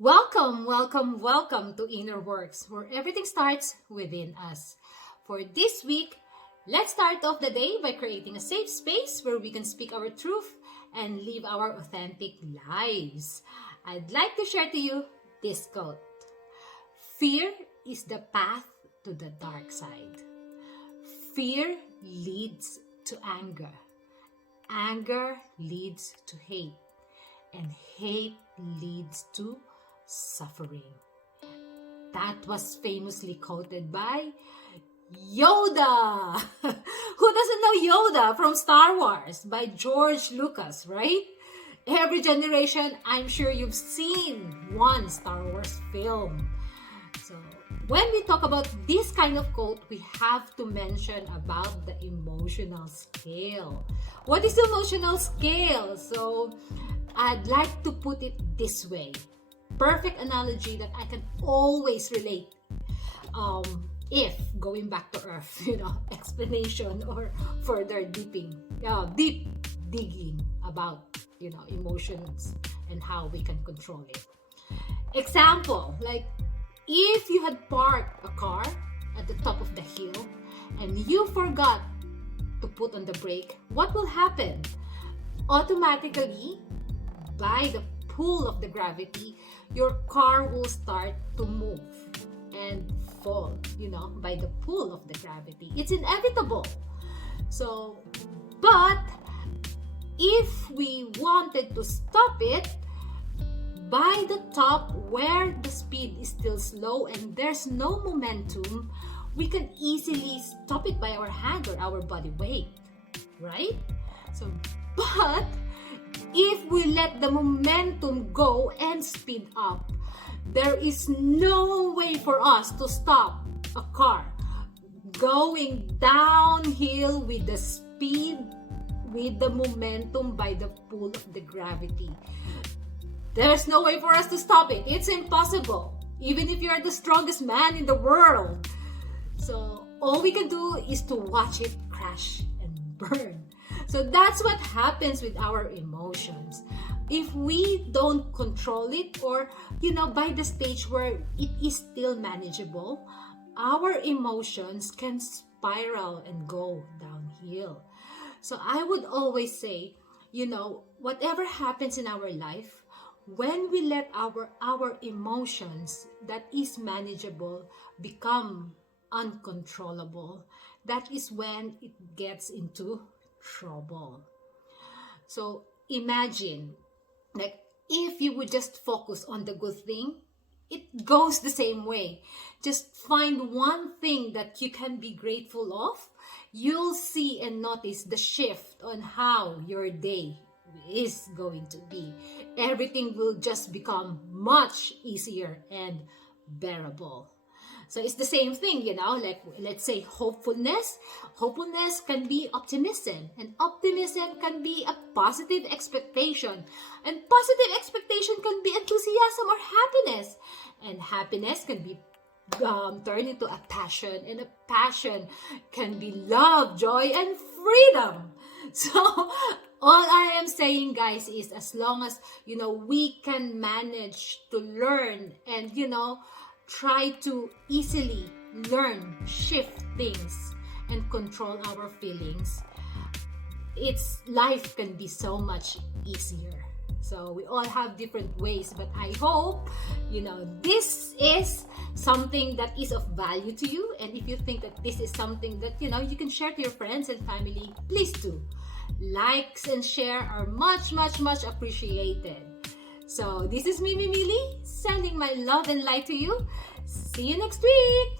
Welcome, welcome, welcome to Inner Works, where everything starts within us. For this week, let's start off the day by creating a safe space where we can speak our truth and live our authentic lives. I'd like to share to you this quote. Fear is the path to the dark side. Fear leads to anger. Anger leads to hate. And hate leads to suffering. That was famously quoted by Yoda. Who doesn't know Yoda from Star Wars by George Lucas, right? Every generation, I'm sure you've seen one Star Wars film. So when we talk about this kind of quote, we have to mention about the emotional scale. What is the emotional scale? So I'd like to put it this way. Perfect analogy that I can always relate. If going back to earth, explanation or further deep digging about, emotions and how we can control it. Example, like if you had parked a car at the top of the hill and you forgot to put on the brake, what will happen? Automatically, by the pull of the gravity, your car will start to move and fall, by the pull of the gravity. It's inevitable. So, but if we wanted to stop it, by the top where the speed is still slow and there's no momentum, we can easily stop it by our hand or our body weight, right? So, but if we let the momentum go and speed up, there is no way for us to stop a car going downhill with the speed, with the momentum by the pull of the gravity. There's no way for us to stop it. It's impossible, even if you're the strongest man in the world. So all we can do is to watch it crash and burn. So that's what happens with our emotions. If we don't control it or, by the stage where it is still manageable, our emotions can spiral and go downhill. So I would always say, whatever happens in our life, when we let our emotions that is manageable become uncontrollable, that is when it gets into trouble. So imagine, like, if you would just focus on the good thing, it goes the same way. Just find one thing that you can be grateful of. You'll see and notice the shift on how your day is going to be. Everything will just become much easier and bearable. So it's the same thing, like let's say hopefulness. Hopefulness can be optimism, and optimism can be a positive expectation. And positive expectation can be enthusiasm or happiness. And happiness can be turned into a passion, and a passion can be love, joy, and freedom. So all I am saying, guys, is as long as, we can manage to learn and, try to easily learn, shift things, and control our feelings, life can be so much easier. So we all have different ways, but I hope, this is something that is of value to you. And if you think that this is something that, you can share to your friends and family, please do. Likes and share are much, much, much appreciated. So this is MiMi Milli, sending my love and light to you. See you next week!